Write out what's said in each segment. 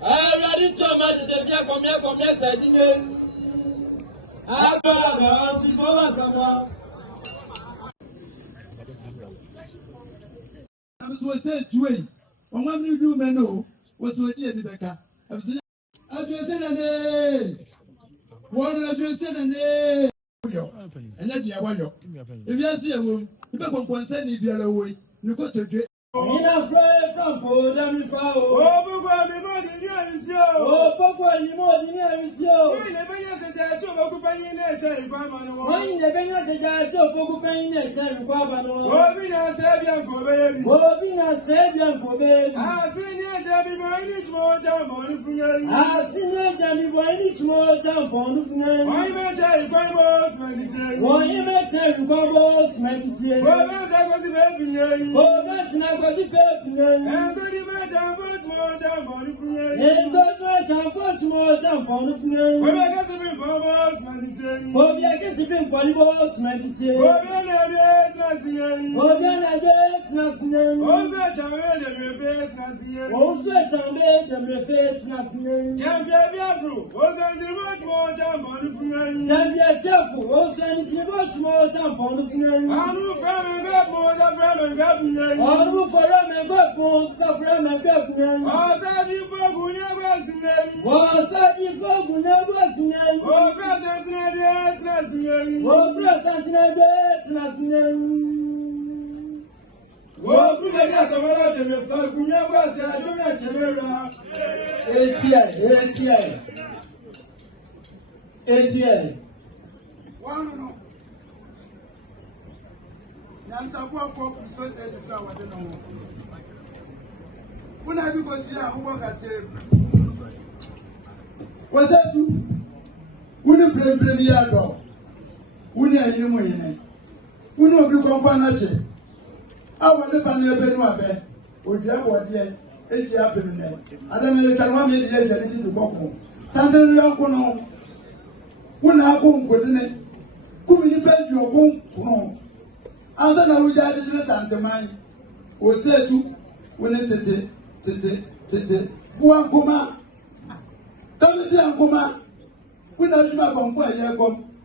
Ready to imagine the via come here, said again. I got the Bola Sama. I was said, Joy. On one you do, Mano, was to a Rebecca. I've said a name. One address and a name. And let me a one. If you see a room, you don't consent if you are away. You go to get. In a fray from Podam, oh, Pogua, more than you have so. Oh, Pogua, more than you have so. When the Benas a judge of occupying nature, when the Benas a judge of occupying nature, Bobina Sabian Kobe, Bobina Sabian Kobe. I see near Jamie Boynich more jump on the funeral. I see near Jamie Boynich more jump on the funeral. Why may I buy most meditate? Why may I buy most meditate? Robert, that was the baby. Robert, and the jump more jump on the funeral. And the jump more jump on the funeral. But I guess it's been Bobos meditate. Bobby, I guess it's been Bobos meditate. Bobby, I nothing. Bobby, I bet nothing. Also, the faith nothing. Champion, also the much more jump on the funeral. Champion, also anything much more jump on the funeral. I move from and got more than from and got none. I move for them and got more stuff from and got none. Was that you for Guna's name? Was that you for Guna's name? Oh, present name. Oh, present name. Well, we got the word of the Fagunia was a donut. ATA. One. Nansa for so said to flower. When I do go see a work, I say, was that you? Wouldn't play the other. Wouldn't you win? Wouldn't you come for nothing? I want to find a better or the other day. It's happening. I don't know if I want me to go home. Something you don't know. When I go with it, come in bed your home to know. And then I will get it and mind. Or say to when it one coma. Come in and coma. When I come for a year,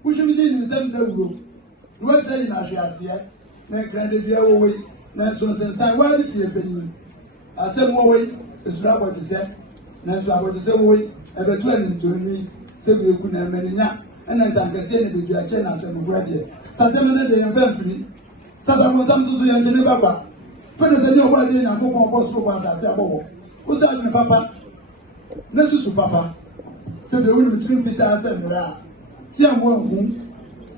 we should be in the same room. What's saying as you are make granted your way. Nelson said, why did you opinion? I said, way is not what you said. Nelson, I was the same way, ever 20 to me, so you couldn't have many now. And then I can say that you are chain as a graduate. Sometimes they invent me. Sometimes to the engineer Baba. But as a new one in a football post was at Sabo. Who's that, Papa? Let's to Papa. So the women between feet as a mirror. See, I'm one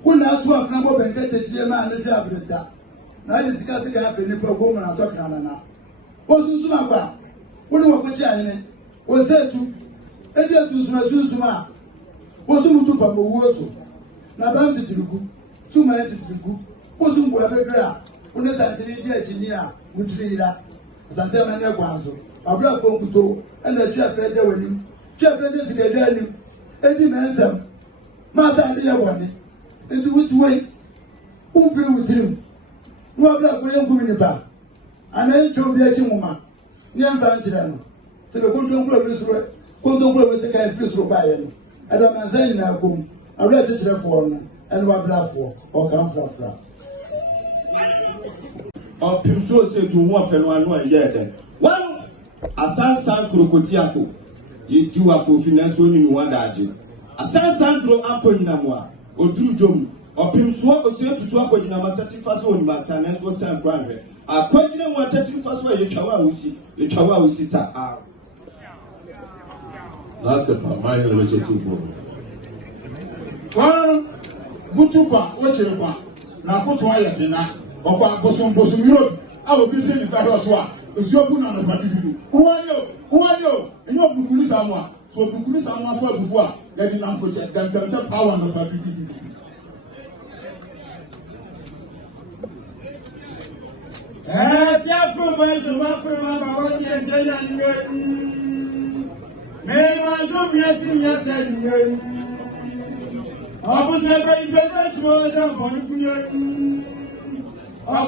who now to have number and get a GMA and the job with that. Now this is the guy in the program and I'm talking about. What's the Sumaba? What do you want? Was there to Edia Susuma? Was who took a Mowoso? Now, I'm the Drugu, Suma to Drugu, was whom were better. When the engineer would read that. Santana Guanzo, a black phone and the chef read the wedding. Chef read this together. Eddie Mansell, Master Dear one. Into which way? Who be with him? No black William Guminiba. And I told the woman, young Vangelano. So the Kundum Club with the guy feels by him. And I'm saying now, I read it for and what black for or come from. Or Pimso said to one fellow yet. Well, a San Crocotiaco, you do a for finance in one daju. A San grow up in Namwa, or do Jom, or Pimso or say to talk with Namatati Faso in my son and was San Grande. A quadrant one touching first way you Tawa will sit out. That's a mind of a two. Well, Butupa, what you want? Now put why at dinner. Opa Bosom Europe, I will be saying that as well. It's your good on the Matu. Who are you? And you're Bukuni Samoa. So Bukuni Samoa for before, letting them project that power on the Matu. I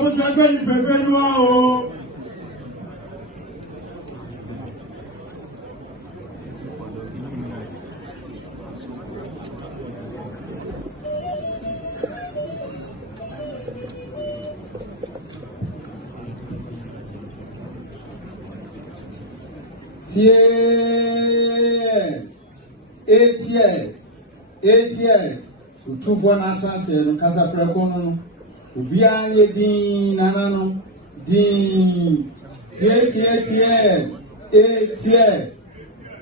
was not going to prevent you. Etie utufo na transe no kasa preko no obia ye din nana no din tie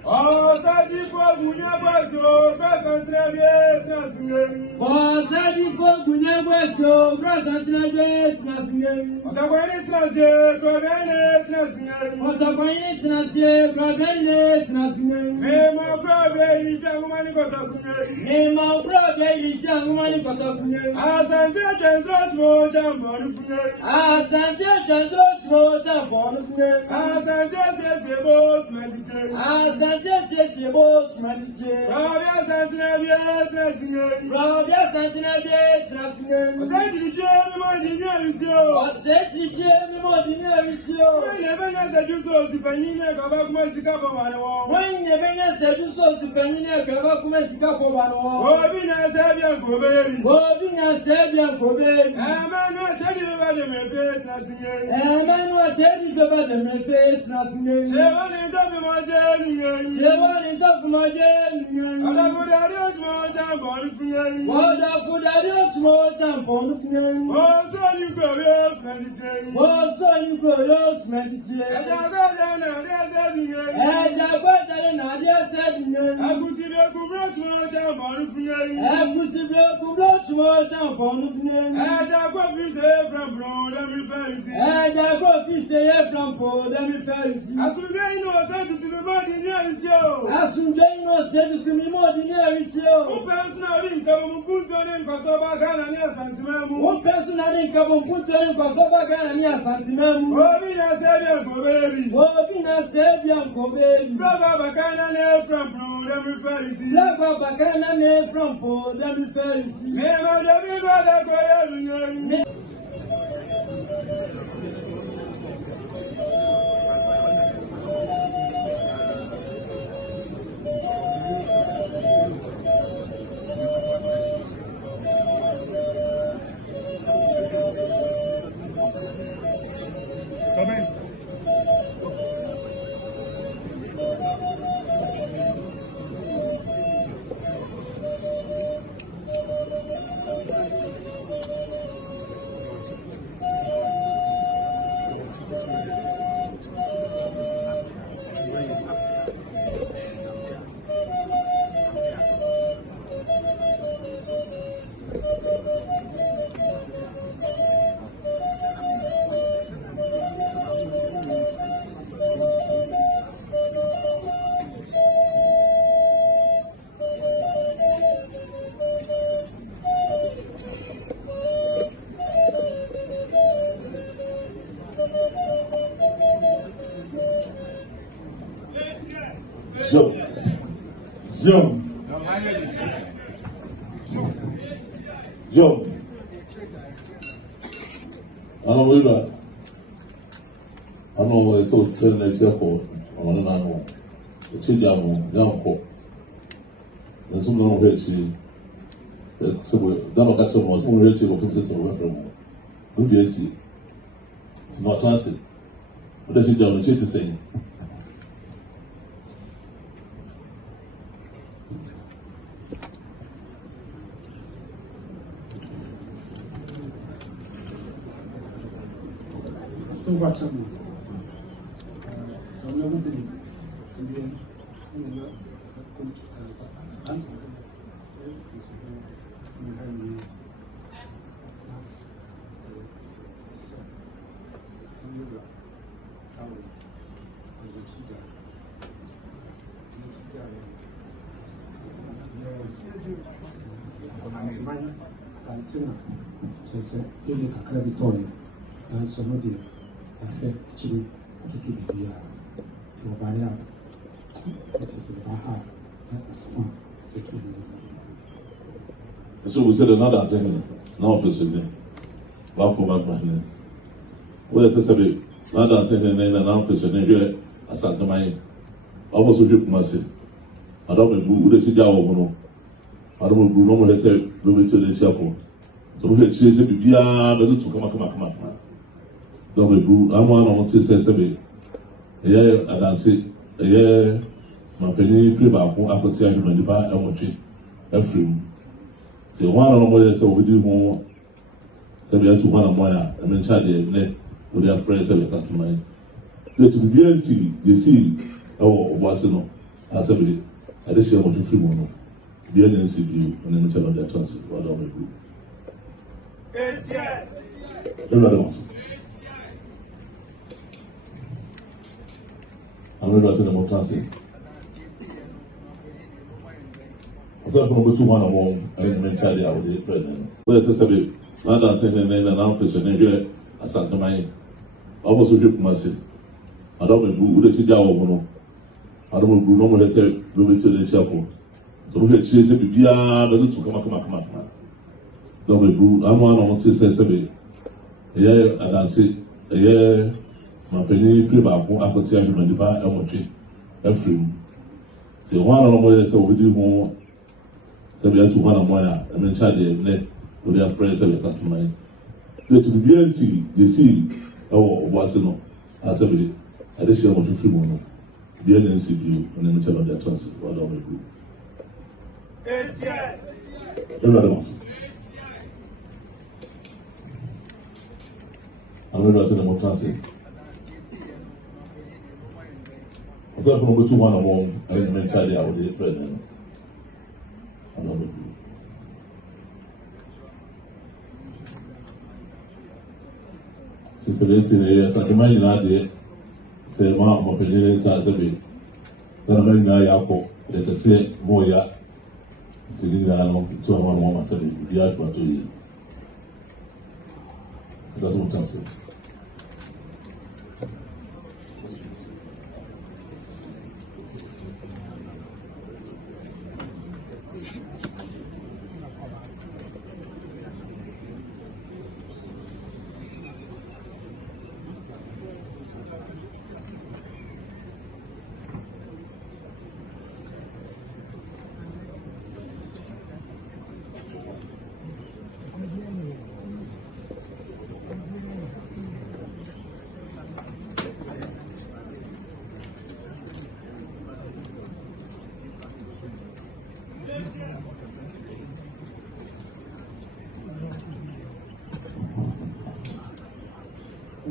Ọ̀sájì fọ́gùn ní ẹgbẹ́sọ̀ pẹ́sẹ̀ntìlẹ́gbẹ́ tìrasìngẹ́ni. Ọ̀sájì fọ́gùn ní ẹgbẹ́sọ̀ pẹ́sẹ̀ntìlẹ́gbẹ́ tìrasìngẹ́ni. Ọ̀tàkwáyé tìrasì kọ̀ọ̀bẹ́yìn tìrasìngẹ́ni. Ọ̀tàkwáyé tìrasì kọ̀ọ̀bẹ́yìn tìrasìngẹ́ni. Mímọ̀ kúrọ̀bẹ́yìn ìfẹ́ àgúnmání kọ̀tàkùnrin. Mímọ̀ kúrọ̀bẹ́yìn ìfẹ́ àgúnmání kọ̀tàkùnrin. Àsàntì ẹ̀jẹ̀ntó tí mo jàǹbọ̀nù fún ẹ. Àsàntì ẹ̀jẹ̀ntó tí mo jàǹbọ̀nù fún ẹ. Àsàntì ẹ̀sẹ̀ bó sùmẹ̀tì tẹ̀. Àsàntì bó sùmẹ̀tì tẹ̀. Rọ̀bì àsàntìlẹ́bíẹ́ tìrasìngẹ́ni. Rọ̀bì àsàntìlẹ́bíẹ́ tìrasìngẹ́ni. Ọ̀sẹ̀jì jẹ́ mímọ́ ìdí ní ẹ̀rí sí o. Ọ̀sẹ̀jì jẹ́ mímọ́ ìdí ní ẹ̀rí sí o. Wọ́n ilẹ̀ bẹ́ẹ̀ ní ẹ̀sẹ̀jú sóòsù pẹ̀yìn ní ẹ̀kọ́ bá kúmọ̀ sí kápọ̀ wà ní wọn. Wọ́n ilẹ̀ bẹ́ẹ̀ ní ẹ̀sẹ̀jú sóòsù pẹ̀yìn ní ẹ̀kọ́ bá kúmọ̀ sí kápọ̀ wà ní wọn. Òbí ní ẹsẹ̀ bí ẹ̀kọ́ bẹ́ẹ̀rì. Òbí ní ẹsẹ̀ bí ẹ̀kọ́ bẹ́ẹ̀rì. Ẹ̀mẹ́nu ọ̀tẹ́ni bá dẹ̀ mẹ́fẹ́ tìrasìngẹ́ni. Ẹ̀mẹ́nu ọ̀tẹ́ni bá dẹ̀ mẹ́fẹ́ tìrasìngẹ́ni. Ṣé wọ́n ní tó fi mọ́ jẹ́ nìyẹn? Ṣé wọ́n ní tó fi mọ́ jẹ́ nìyẹn? Ọ̀dàkùndarí òtún mọ́ jàǹbọ̀nù fún yẹn. Ọ̀dàkùndarí òtún mọ́ jàǹbọ̀nù fún yẹn. Mo sọ ní gbòòrò sìmẹ́ntì tẹ̀. Mo sọ ní gbòòrò sìmẹ́ntì tẹ̀. Ẹ̀jà gbọ́dọ̀ náà dé ẹsẹ̀ nìyẹn. Ẹ̀jà gbọ́dọ̀ náà dé ẹsẹ̀ nìyẹn. Ẹ̀gúsí bí ekun bí òtún mọ́ jàǹbọ̀nù fún yẹn. Ẹ̀gúsí bí ekun bí òtún mọ́ jàǹbọ̀nù fún yẹn. Ẹ̀jà gbọ́ fi ṣe é fúnra lẹ́mí fẹ́ràn sí. Ẹ̀jà gbọ́ fi ṣe é fúnra lẹ́mí fẹ́ràn sí. Àsùnjẹ inú ọ̀sẹ̀ tuntun mi mọ́ di ní ẹ̀rí sí o. Àsùnjẹ inú ọ̀sẹ̀ tuntun mi mọ́ di ní ẹ̀rí sí o. Ó pẹ́ sún àrí nǹkan mú kúntọ́ ní nǹkan sọ́ba gánà ní àsàntìmẹ́mú. Ó pẹ́ sún àrí nǹkan mú kúntọ́ ní nǹkan sọ́ba gánà ní àsàntìmẹ́mú. Òbí náà sẹ́bi ẹ̀kọ́ bẹ́ẹ̀rì. Òbí náà sẹ́bi ẹ̀kọ́ bẹ́ẹ̀rì. Lọ́gbà bàkánná ní Ephraim lẹ́mí fẹ́rì sí. Lọ́gbà bàkánná ní Ephraim lẹ́mí fẹ́rì sí. Mi máa jẹ́ bí gbọ́dọ̀ kọ́ yẹ́rù yẹn. Job. I don't believe that. I know what it's so training next airport. I want to know. It's a young cop. There's some little bit somewhere. Don't got someone who will actually look this away from home. Who do you see? It's not classic. What does he do? It's saying. Overcome. Afẹ́ kyerɛ atutu biribiara nti ɔbaeɛ a ɛte sɛ baha na asɛm a ɛtu So we said another thing, no officially. Back for back man. Well, it's a another thing, and then an officially here at Santa Maria. Almost a bit massive. I don't know who the Tijawa. I don't know who no say, we to the chapel. Don't let chase it be beyond to come up. Don't be blue. I'm one on what says, yeah, and I say, ɛyɛ mampani pire baako akɔte ahwema nipa ɛwɔtwe afiri mu sɛ wɔn ano no yɛ sɛ wɔdi ho sɛ bi atu wɔn anamɔ a ɛno nkyɛn deɛ ne wɔde afrɛ sɛ bɛsa tuma yi yɛtu biribiara nsi yɛsi ɛwɔ ɔbɔ ase no asɛ bi ade hyɛ wɔn firi mu no biribiara na nsi bio ɛno nkyɛn na ɔde ato ase wɔde ɔmo egu ɛwurade wɔn se amadu ase na mo to ase. Ọsẹ fún ọmọ tún wọn àwọn ẹni mẹ́ta di àwọn ọdẹ fẹ nínú. Wọ́n yẹ sẹ́sẹ́ bi ládàá sẹ́ni ní ẹ̀nà náà fẹsẹ̀ ní ẹgbẹ́ asantemanyi. Ọmọ sọ fi kuma sí. Adọ́mọ ìbú wúlò ti dá ọmọ nù. Adọ́mọ ìbú n'ọmọ lẹsẹ̀ lóbi tí ó lè ṣe àpò. Tọ́mọ fẹ́ kyerẹ́ sẹ́ bìbí á bẹ́ẹ̀ tó kama. Adọ́mọ ìbú àwọn àwọn ọmọ tí sẹ́sẹ́ bi ẹ̀yẹ adansi ẹ̀yẹ màpẹ́ni pírì baako akọ̀tí ahwèmọ̀ nípa ẹ̀wọ̀ntwe ẹ̀fìrì mu. Tí wọ́n àwọn ọmọ yẹ sẹ́ òbí ho sɛbi atu hɔ anamɔ a ɛno nkyɛn deɛ nɛ wɔde afrɛ sɛbi ɛsa tuma yi yɛtu biribiara nsi yɛsi ɛwɔ ɔbɔ ase no asɛbi ade hyɛ wɔn firi mu no biribiara na nsi bio ɛno nkyɛn na ɔde ato ase wɔde ɔmo egu ɛwurade wɔn se amadu ase na mo to ase ɔsɛ fún ɔbɛtu hɔ anamɔ ɛyɛ ɛno nkyɛn deɛ a wɔde afrɛ no. Sisi ne sakima nyinaa deɛ sɛ ma ɔmɔpanyin nsa asɛbi na ma nyinaa yɛ akɔ yɛkɛseɛ mo ya si ne nyinaa no to a ma ma sɛbi bi akɔtɔ yie ɛda so mo ka se.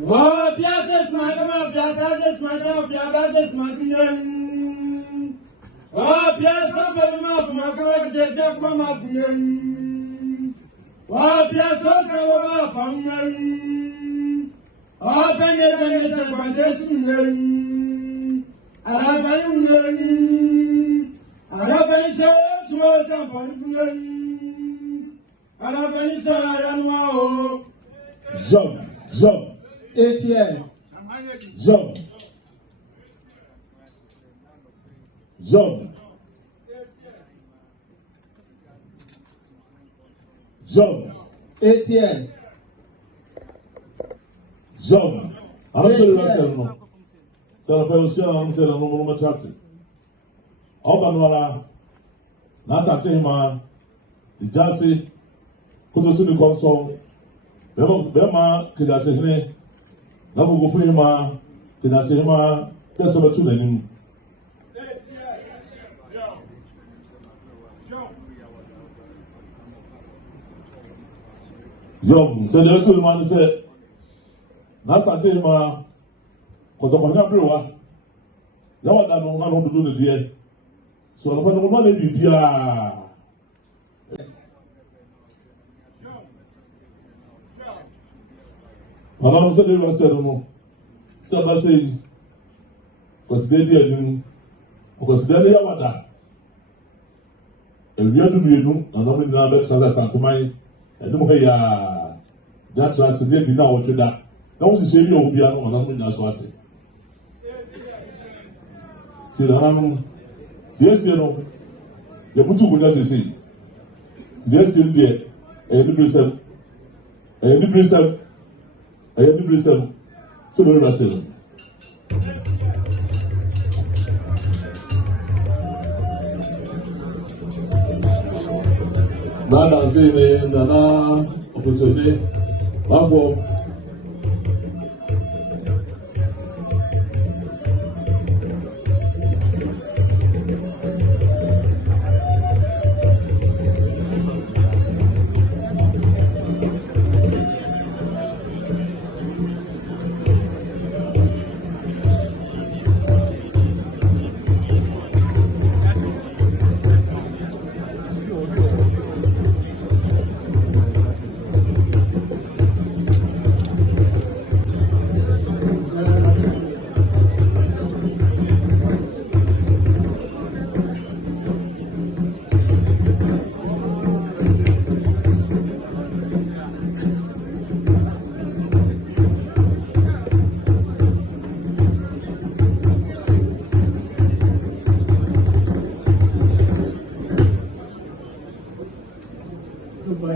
Wa piasa smakama piasa smakama piasa smakinen. Wa piasa perma kumakama kejeka kuma funen. Wa piasa sawa famnen. Wa penye sekwantesinen. Arabayunen. Arabayse tuwa tamponifunen. Arabayse aranwao. Zob. ATM. Zob. ATM. Zob. Anamsele na sel no. Sel pa usia na anamsele no mo matase. Oba nwara na asate ma ijase koto si ni konso. Bema kidase hene na go fu ma kidase ma kesa batu nanim. Yom se le tu man se na asate ma koto ko na brewa ya wada no na no do ne de so no pa no ma le bibia. Madame said, "I said no. Saba say, consider the new, consider the Yawada. And we are doing no, and I'm in the other side of Santamai, and no way, that translated in our trader. Now, to say you will be an ornament as what it. Say, yes, you know, the Putu would not say, yes, in there, and the preserve. I am the preserve. So don't rush it. Nana say Nana opposite. Bravo.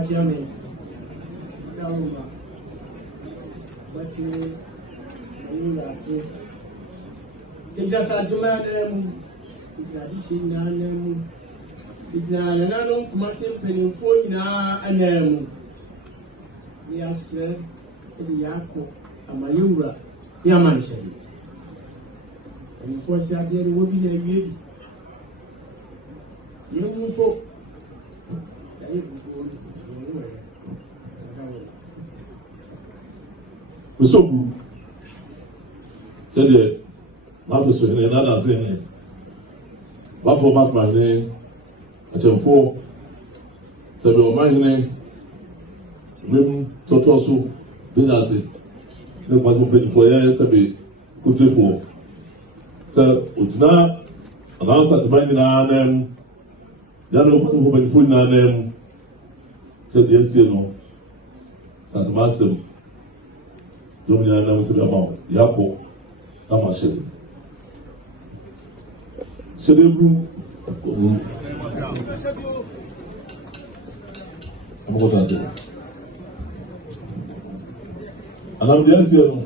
Tiame. Yauma. But you that. It does not matter. Tradition name. It no commercial penny for na a name. Yes, sir. The Yako, a Mayura, Yaman said. And for Saturday, there will be a year. You will go. Kusobu said, "Not to say another thing. But for back my name, I tell four. Said, "Oh, my name, Rim Totosu, Dinasi, the one who paid for years, be put it for. So, Utna, announce at my name, Yano who paid for name, said, yes, you know, Santa Masim." Domina na msebe ambao yako kama shedi. Shedi bru. Amoko tanse. Anamdiasi yano.